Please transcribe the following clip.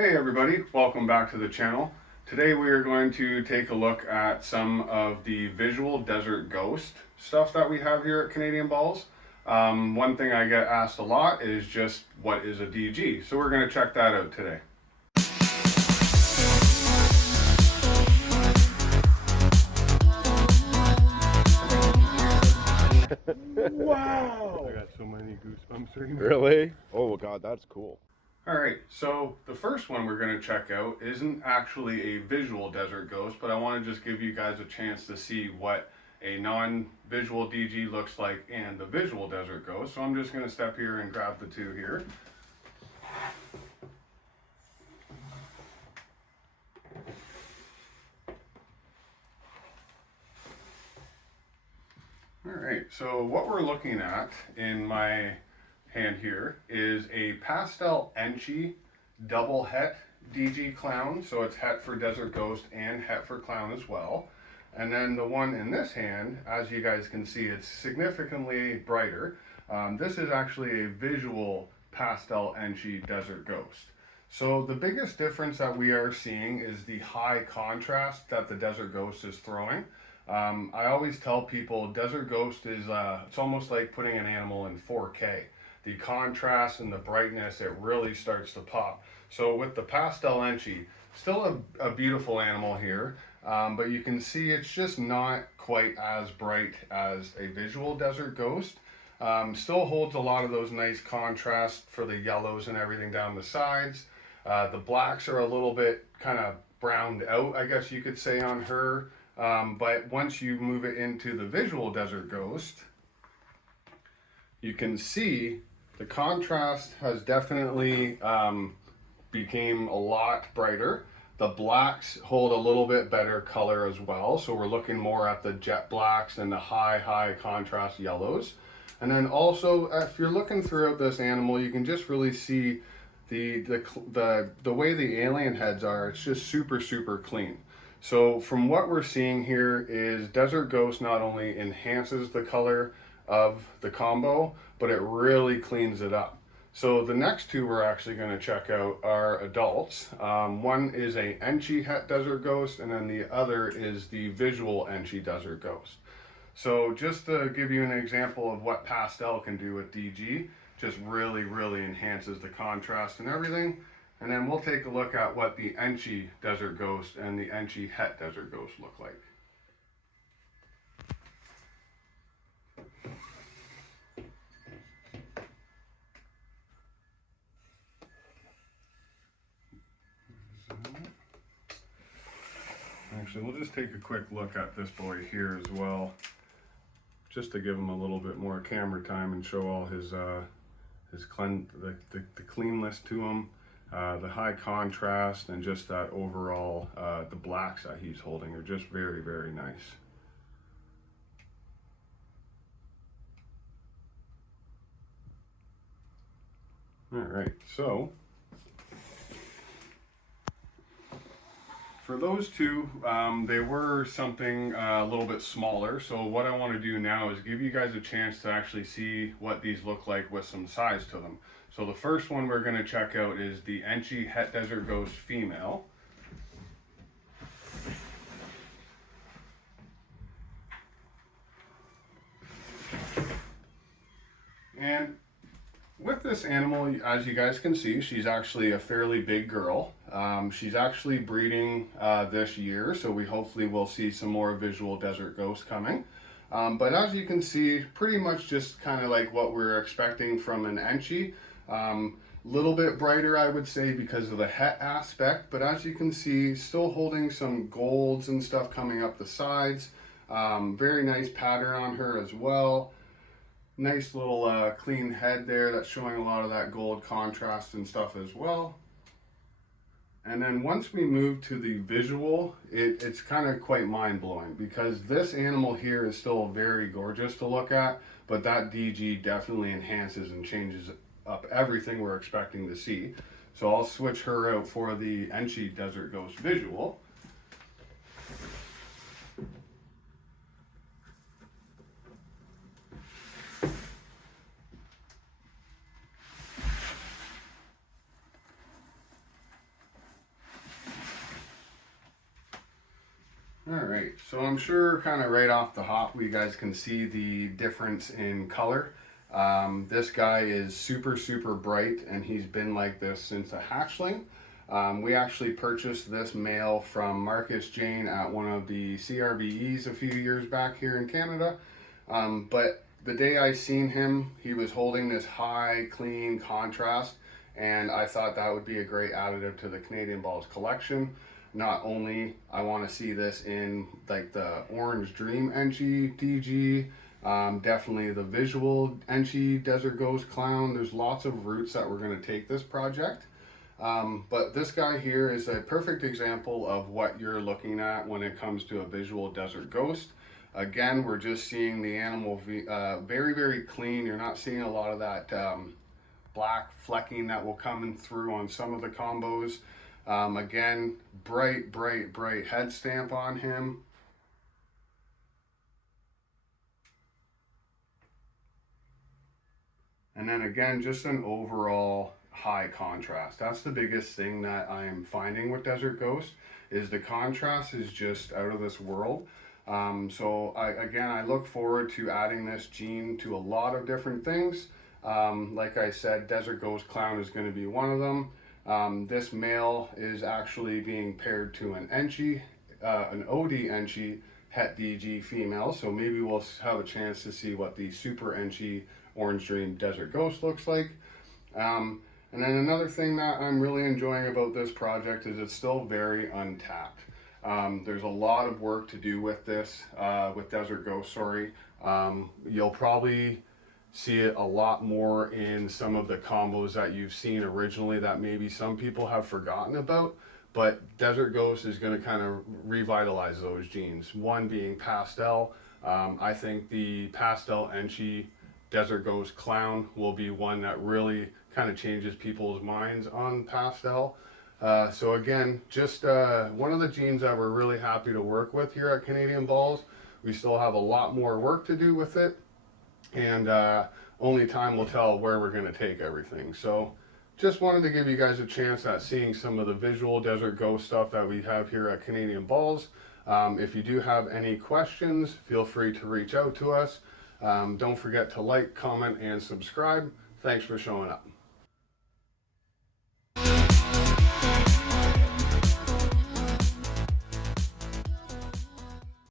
Hey everybody, welcome back to the channel. Today we are going to take a look at some of the visual desert ghost stuff that we have here at Canadian Ballz. One thing I get asked a lot is just what is a DG? So we're going to check that out today. Wow! I got so many goosebumps right now. Really? Oh god, that's cool. Alright, so the first one we're going to check out isn't actually a visual desert ghost, but I want to just give you guys a chance to see what a non-visual DG looks like and the visual desert ghost. So I'm just going to step here and grab the two here. Alright, so what we're looking at in my hand here is a Pastel Enchi double het DG clown. So it's het for desert ghost and het for clown as well. And then the one in this hand, as you guys can see, it's significantly brighter. This is actually a visual Pastel Enchi desert ghost. So the biggest difference that we are seeing is the high contrast that the desert ghost is throwing. I always tell people desert ghost is, it's almost like putting an animal in 4K. The contrast and the brightness, it really starts to pop. So with the Pastel Enchi, still a beautiful animal here, but you can see it's just not quite as bright as a visual desert ghost. Still holds a lot of those nice contrast for the yellows and everything down the sides. The blacks are a little bit kind of browned out, I guess you could say, on her. But once you move it into the visual desert ghost, you can see the contrast has definitely became a lot brighter. The blacks hold a little bit better color as well. So we're looking more at the jet blacks and the high contrast yellows. And then also, if you're looking throughout this animal, you can just really see the way the alien heads are. It's just super clean. So from what we're seeing here is Desert Ghost not only enhances the color of the combo, but it really cleans it up. So the next two we're actually going to check out are adults. One is a Enchi het Desert Ghost, and then the other is the visual Enchi Desert Ghost. So just to give you an example of what Pastel can do with DG, just really enhances the contrast and everything. And then we'll take a look at what the Enchi Desert Ghost and the Enchi het Desert Ghost look like. Actually, we'll just take a quick look at this boy here as well, just to give him a little bit more camera time and show all his the cleanness to him. The high contrast and just that overall, the blacks that he's holding are just very nice. All right, so for those two, they were something a little bit smaller. So what I want to do now is give you guys a chance to actually see what these look like with some size to them. So the first one we're going to check out is the Enchi het Desert Ghost female. And with this animal, as you guys can see, she's actually a fairly big girl. She's actually breeding this year, so we hopefully will see some more visual desert ghosts coming. But as you can see, pretty much just kind of like what we're expecting from an Enchi. Little bit brighter, I would say, because of the het aspect, but as you can see, still holding some golds and stuff coming up the sides. Very nice pattern on her as well. Nice little clean head there that's showing a lot of that gold contrast and stuff as well. And then once we move to the visual, it's kind of quite mind-blowing, because this animal here is still very gorgeous to look at, but that DG definitely enhances and changes up everything we're expecting to see. So I'll switch her out for the Enchi Desert Ghost visual. Alright, so I'm sure kind of right off the hop you guys can see the difference in color. This guy is super bright, and he's been like this since a hatchling. We actually purchased this male from Marcus Jane at one of the CRBEs a few years back here in Canada. But the day I seen him, he was holding this high, clean contrast, and I thought that would be a great additive to the Canadian Ballz collection. Not only I want to see this in like the Orange Dream Enchi DG, definitely the visual Enchi Desert Ghost Clown. There's lots of routes that we're going to take this project. But this guy here is a perfect example of what you're looking at when it comes to a visual Desert Ghost. Again, we're just seeing the animal very clean. You're not seeing a lot of that black flecking that will come through on some of the combos. Again, bright head stamp on him. And then again, just an overall high contrast. That's the biggest thing that I am finding with Desert Ghost, is the contrast is just out of this world. So I look forward to adding this gene to a lot of different things. Like I said, Desert Ghost Clown is going to be one of them. This male is actually being paired to an Enchi, an OD Enchi Het DG female, so maybe we'll have a chance to see what the Super Enchi Orange Dream Desert Ghost looks like. And then another thing that I'm really enjoying about this project is it's still very untapped. There's a lot of work to do with this, with Desert Ghost, sorry. You'll probably see it a lot more in some of the combos that you've seen originally that maybe some people have forgotten about, but Desert Ghost is going to kind of revitalize those genes. One being Pastel. I think the Pastel Enchi Desert Ghost Clown will be one that really kind of changes people's minds on Pastel. So again, just one of the genes that we're really happy to work with here at Canadian Ballz. We still have a lot more work to do with it, and only time will tell where we're going to take everything. So just wanted to give you guys a chance at seeing some of the visual Desert Ghost stuff that we have here at Canadian Ballz. If you do have any questions, feel free to reach out to us. Don't forget to like, comment, and subscribe. Thanks for showing up.